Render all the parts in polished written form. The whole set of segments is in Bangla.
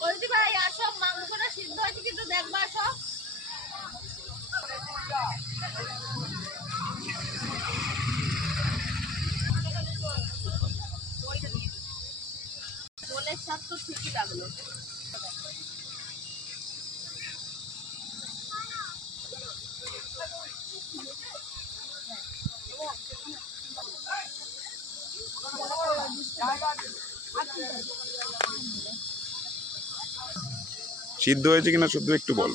বলছি ভাই আসো, মাংসটা সিদ্ধ হয়েছে কিন্তু দেখবা আসো। ঝোলের স্বাদ তো ঠিকই লাগলো। সিদ্ধ হয়েছে কিনা শুদ্ধ একটু বল।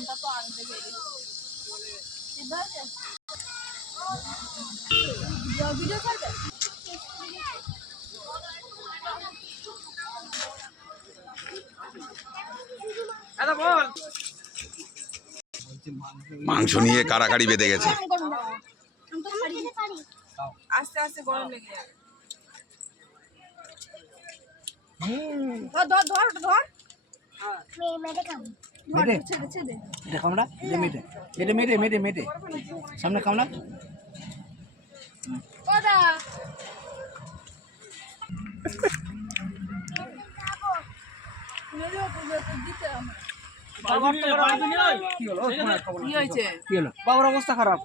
মাংস নিয়ে কাড়াকাড়ি বেঁধে গেছে। আস্তে আস্তে গরম লেগে যাবে। ধর ধর ধর মেটে খাবো। মেটে কামড়া, মেটে মেটে মেটে মেটে মেটে সামনে কামড়া। ওদা বাবার অবস্থা খারাপ।